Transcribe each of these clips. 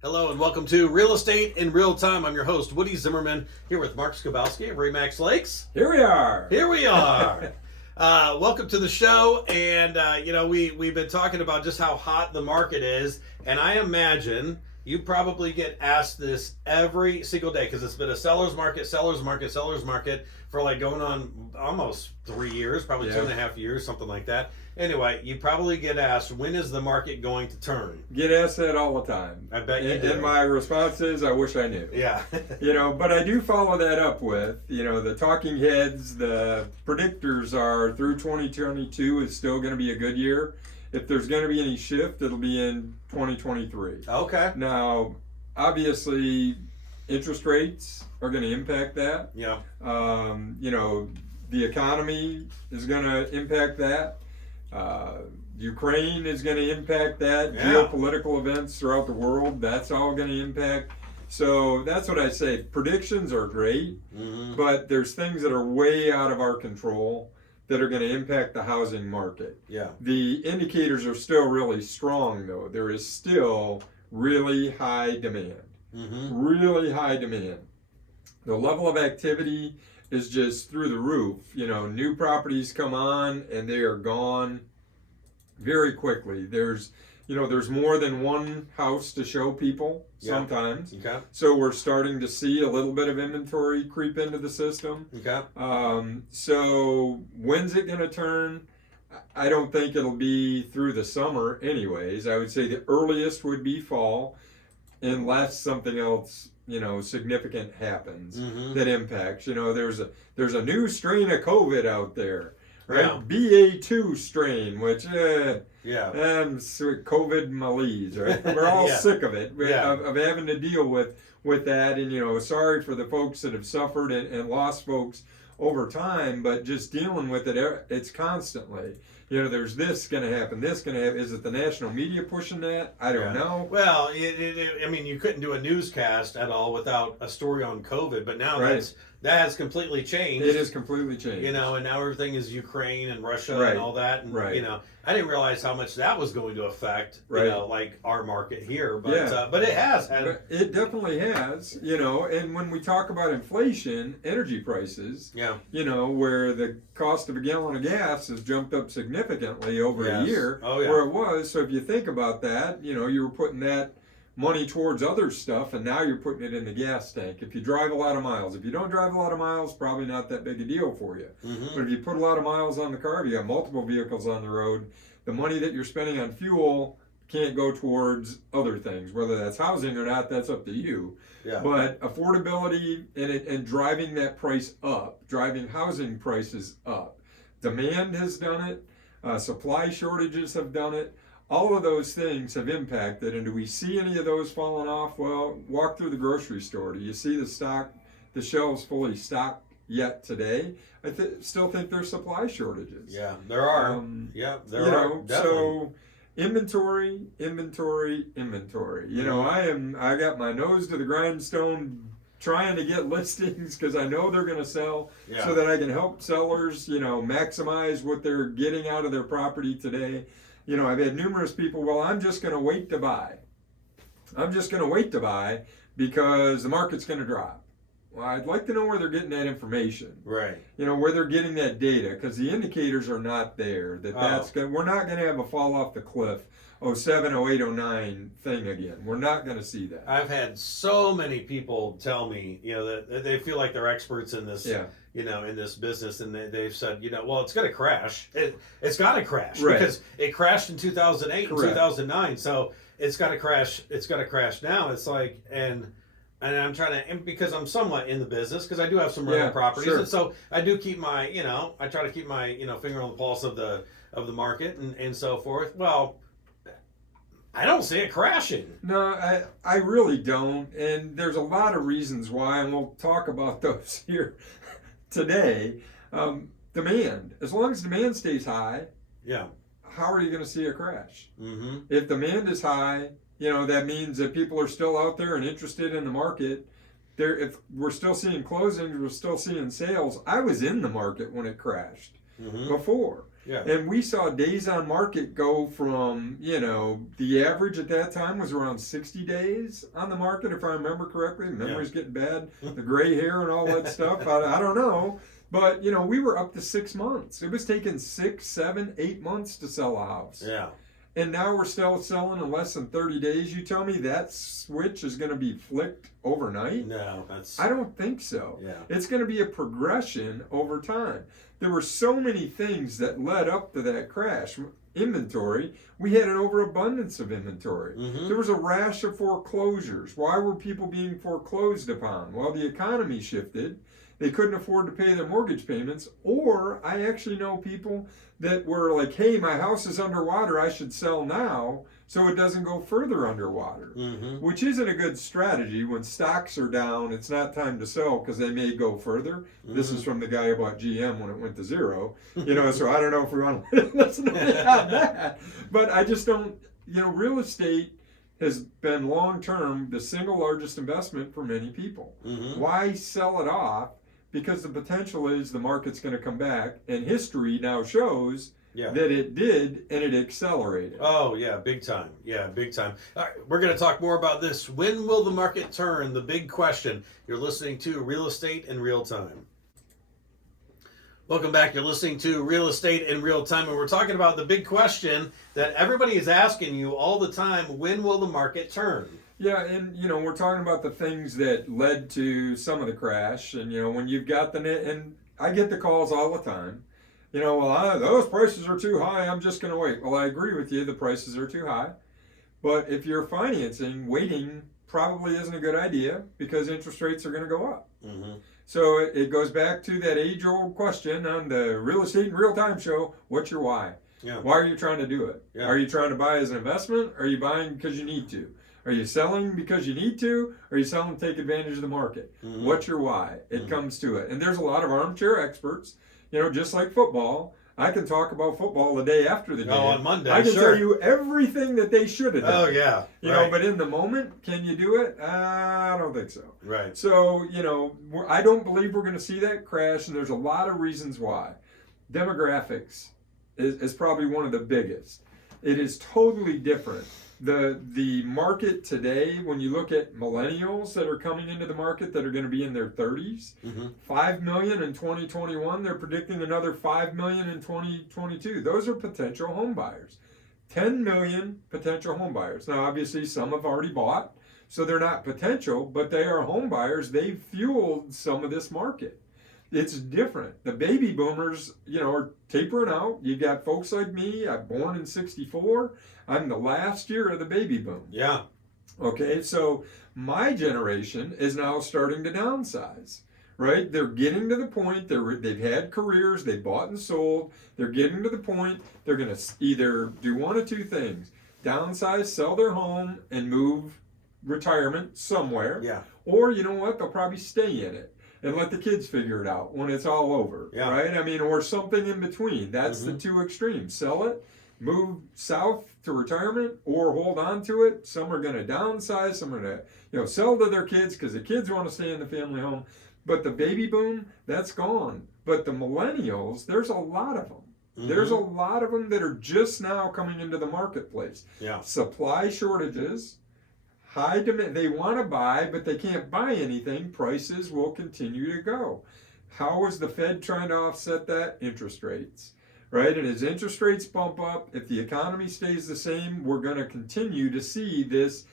Hello and welcome to Real Estate in Real Time. I'm your host, Woody Zimmerman, here with Mark Skabowski of Remax Lakes. Here we are. Here we are. Welcome to the show. And, we've been talking about just how hot the market is. And I imagine you probably get asked this every single day because it's been a seller's market for like going on almost 3 years, probably 2.5 years, something like that. Anyway, you probably get asked, when is the market going to turn? Get asked that all the time. I bet you do. And my response is, I wish I knew. Yeah. But I do follow that up with, the talking heads, the predictors are through 2022 is still going to be a good year. If there's going to be any shift, it'll be in 2023. Okay. Now, obviously, interest rates are going to impact that. Yeah. The economy is going to impact that. Ukraine is going to impact that. Yeah. Geopolitical events throughout the world, that's all going to impact. So that's what I say. Predictions are great, but there's things that are way out of our control that are going to impact the housing market. Yeah. The indicators are still really strong, though. There is still really high demand. Really high demand. The level of activity is just through the roof. New properties come on and they are gone very quickly. There's more than one house to show people sometimes. Okay. So we're starting to see a little bit of inventory creep into the system. Okay. So when's it going to turn? I don't think it'll be through the summer anyways. I would say the earliest would be fall unless something else significant happens that impacts. There's a new strain of COVID out there, right? Yeah. BA2 strain, which COVID malaise, right? We're all sick of it, of having to deal with that, and sorry for the folks that have suffered and lost folks over time, but just dealing with it, it's constantly. There's this going to happen, this going to happen. Is it the national media pushing that? I don't know. Well, you couldn't do a newscast at all without a story on COVID, but now that has completely changed. It has completely changed. And now everything is Ukraine and Russia and all that. And, I didn't realize how much that was going to affect, like our market here. But but it has. It definitely has, and when we talk about inflation, energy prices, where the cost of a gallon of gas has jumped up significantly over a year, where it was. So if you think about that, you were putting that money towards other stuff, and now you're putting it in the gas tank. If you drive a lot of miles, if you don't drive a lot of miles, probably not that big a deal for you. But if you put a lot of miles on the car, if you have multiple vehicles on the road, the money that you're spending on fuel can't go towards other things. Whether that's housing or not, that's up to you. Yeah. But affordability and driving that price up, driving housing prices up. Demand has done it. Supply shortages have done it. All of those things have impacted, and do we see any of those falling off? Well, walk through the grocery store. Do you see the shelves fully stocked yet today? I still think there's supply shortages. Yeah, there are. There are. Definitely. So inventory. I got my nose to the grindstone trying to get listings because I know they're going to sell so that I can help sellers, maximize what they're getting out of their property today. I've had numerous people, well, I'm just going to wait to buy. Because the market's going to drop. Well, I'd like to know where they're getting that information. Right. Where they're getting that data, because the indicators are not there. We're not going to have a fall off the cliff, 07, 08, 09 thing again. We're not going to see that. I've had so many people tell me, that they feel like they're experts in this. In this business, and they've said, well, it's going to crash. It's got to crash because it crashed in 2008 and 2009. So it's got to crash. It's got to crash now. It's like, and I'm trying to, and because I'm somewhat in the business, because I do have some rental properties, and so I do keep my, I try to keep my, finger on the pulse of the market and so forth. Well, I don't see it crashing. No, I really don't, and there's a lot of reasons why, and we'll talk about those here today. Demand. As long as demand stays high, how are you going to see a crash? If demand is high, that means that people are still out there and interested in the market. If we're still seeing closings, we're still seeing sales. I was in the market when it crashed before. Yeah. And we saw days on market go from, the average at that time was around 60 days on the market, if I remember correctly. Memory's getting bad. The gray hair and all that stuff. I don't know. But, we were up to 6 months. It was taking 6, 7, 8 months to sell a house. Yeah. And now we're still selling in less than 30 days. You tell me that switch is going to be flicked overnight? No, I don't think so. Yeah. It's going to be a progression over time. There were so many things that led up to that crash. Inventory, we had an overabundance of inventory. Mm-hmm. There was a rash of foreclosures. Why were people being foreclosed upon? Well, the economy shifted. They couldn't afford to pay their mortgage payments. Or I actually know people that were like, hey, my house is underwater, I should sell now so it doesn't go further underwater. Mm-hmm. Which isn't a good strategy. When stocks are down, it's not time to sell because they may go further. Mm-hmm. This is from the guy who bought GM when it went to zero. So I don't know if we want to listen to that. But I just don't, real estate has been long-term the single largest investment for many people. Mm-hmm. Why sell it off? Because the potential is the market's going to come back, and history now shows that it did, and it accelerated. Oh, yeah, big time. Yeah, big time. All right, we're going to talk more about this. When will the market turn? The big question. You're listening to Real Estate in Real Time. Welcome back. You're listening to Real Estate in Real Time, and we're talking about the big question that everybody is asking you all the time. When will the market turn? Yeah, and we're talking about the things that led to some of the crash, and when you've got and I get the calls all the time. Those prices are too high, I'm just going to wait. Well, I agree with you, the prices are too high. But if you're financing, waiting probably isn't a good idea because interest rates are going to go up. Mm-hmm. So it goes back to that age-old question on the Real Estate in Real Time show, what's your why? Yeah. Why are you trying to do it? Yeah. Are you trying to buy as an investment? Or are you buying because you need to? Are you selling because you need to? Or are you selling to take advantage of the market? Mm-hmm. What's your why? It comes to it. And there's a lot of armchair experts, just like football. I can talk about football the day after the game. Oh, on Monday, I can tell you everything that they should have done. Oh, yeah. But in the moment, can you do it? I don't think so. Right. So, I don't believe we're going to see that crash, and there's a lot of reasons why. Demographics is probably one of the biggest. It is totally different. The market today, when you look at millennials that are coming into the market that are going to be in their 30s, 5 million in 2021, they're predicting another 5 million in 2022. Those are potential home buyers. 10 million potential home buyers. Now, obviously, some have already bought, so they're not potential, but they are home buyers. They've fueled some of this market. It's different. The baby boomers, are tapering out. You got folks like me. I'm born in 64. I'm the last year of the baby boom. Yeah. Okay, so my generation is now starting to downsize, right? They're getting to the point, they've had careers, they bought and sold. They're getting to the point, they're going to either do one of two things. Downsize, sell their home, and move retirement somewhere. Yeah. Or, they'll probably stay in it and let the kids figure it out when it's all over, right? Or something in between. That's the two extremes. Sell it, move south to retirement, or hold on to it. Some are going to downsize. Some are going to, sell to their kids because the kids want to stay in the family home. But the baby boom, that's gone. But the millennials, there's a lot of them. There's a lot of them that are just now coming into the marketplace. Yeah. Supply shortages. High demand, they want to buy, but they can't buy anything. Prices will continue to go. How is the Fed trying to offset that? Interest rates, right? And as interest rates bump up, if the economy stays the same, we're going to continue to see this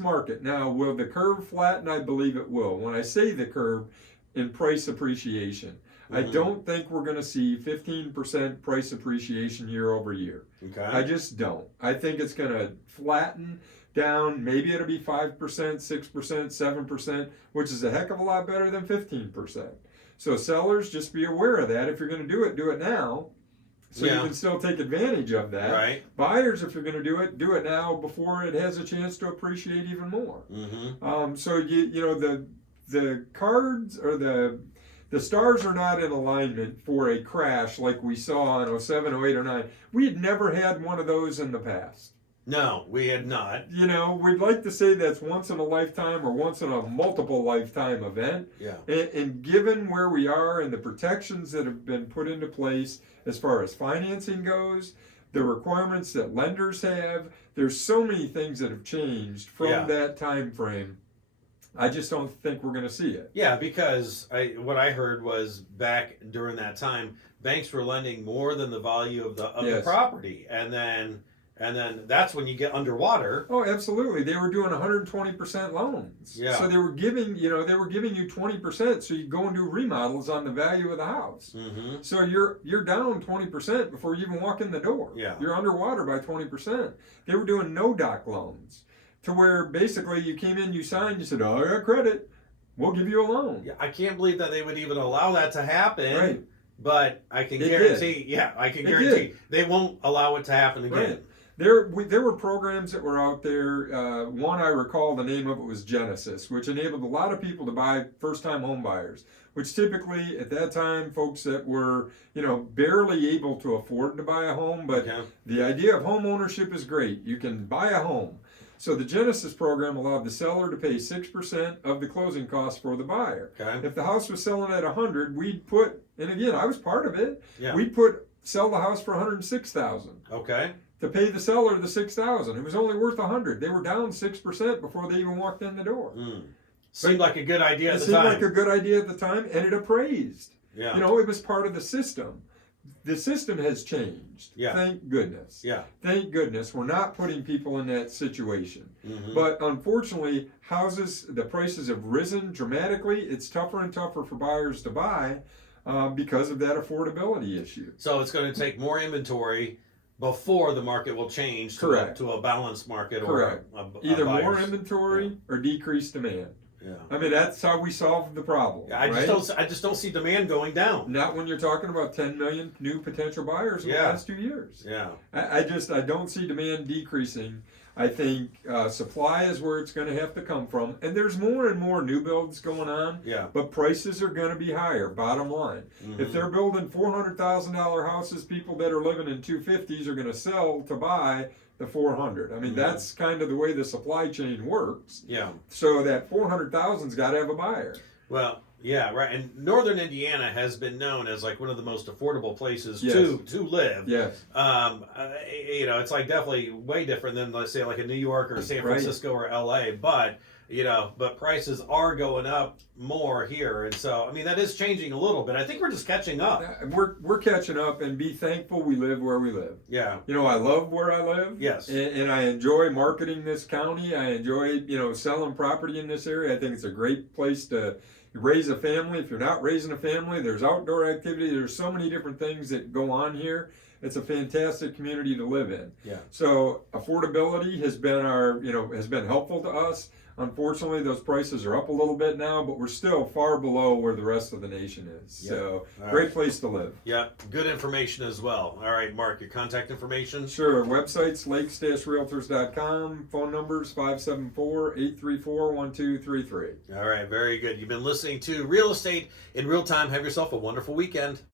market. Now, will the curve flatten? I believe it will. When I say the curve, in price appreciation. I don't think we're going to see 15% price appreciation year over year. Okay. I just don't. I think it's going to flatten down. Maybe it'll be 5%, 6%, 7%, which is a heck of a lot better than 15%. So sellers, just be aware of that. If you're going to do it now, so you can still take advantage of that. Right. Buyers, if you're going to do it now before it has a chance to appreciate even more. So the cards or the stars are not in alignment for a crash like we saw in 07, 08, or 09. We had never had one of those in the past. No, we had not. You know, we'd like to say that's once in a lifetime or once in a multiple lifetime event. Yeah. And given where we are and the protections that have been put into place as far as financing goes, the requirements that lenders have, there's so many things that have changed from that time frame. I just don't think we're going to see it. Yeah, because what I heard was back during that time, banks were lending more than the value of the property, and then that's when you get underwater. Oh, absolutely. They were doing 120% loans. Yeah. So they were giving you 20%, so you go and do remodels on the value of the house. Mm-hmm. So you're down 20% before you even walk in the door. Yeah. You're underwater by 20%. They were doing no doc loans, to where basically you came in, you signed, you said, "Oh, I got credit. We'll give you a loan." Yeah, I can't believe that they would even allow that to happen. Right. But I can guarantee they won't allow it to happen again. Right. There were programs that were out there. One I recall, the name of it was Genesis, which enabled a lot of people to buy first-time home buyers, which typically at that time, folks that were, barely able to afford to buy a home, but the idea of home ownership is great. You can buy a home. So the Genesis program allowed the seller to pay 6% of the closing costs for the buyer. Okay. If the house was selling at $100,000, we'd put, and again, I was part of it. Yeah. We'd sell the house for $106,000. Okay. To pay the seller the $6,000. It was only worth $100,000. They were down 6% before they even walked in the door. Seemed like a good idea at the time. It seemed like a good idea at the time, and it appraised. Yeah. It was part of the system. The system has changed. Yeah. Thank goodness. Yeah. Thank goodness we're not putting people in that situation. Mm-hmm. But unfortunately, the prices have risen dramatically. It's tougher and tougher for buyers to buy because of that affordability issue. So it's going to take more inventory before the market will change to a balanced market. Correct. Or either more inventory or decreased demand. Yeah. I mean, that's how we solve the problem. Yeah, I just don't see demand going down. Not when you're talking about 10 million new potential buyers in the last 2 years. Yeah. I don't see demand decreasing. I think supply is where it's going to have to come from. And there's more and more new builds going on. Yeah. But prices are going to be higher, bottom line. Mm-hmm. If they're building $400,000 houses, people that are living in 250s are going to sell to buy the 400. I mean, that's kind of the way the supply chain works. Yeah. So that 400,000's got to have a buyer. Well, yeah, right. And Northern Indiana has been known as like one of the most affordable places to live. Yes. It's like definitely way different than, let's say, like a New York or San Francisco or LA, but prices are going up more here, and so I mean that is changing a little bit. I think we're just catching up. We're catching up, and be thankful we live where we live. Yeah. I love where I live. Yes. And I enjoy marketing this county. I enjoy selling property in this area. I think it's a great place to raise a family. If you're not raising a family, there's outdoor activity. There's so many different things that go on here. It's a fantastic community to live in. Yeah. So affordability has been helpful to us. Unfortunately, those prices are up a little bit now, but we're still far below where the rest of the nation is. Yep. So, great place to live. Yeah, good information as well. All right, Mark, your contact information? Sure. Websites, lakes-realtors.com. Phone numbers, 574-834-1233. All right, very good. You've been listening to Real Estate in Real Time. Have yourself a wonderful weekend.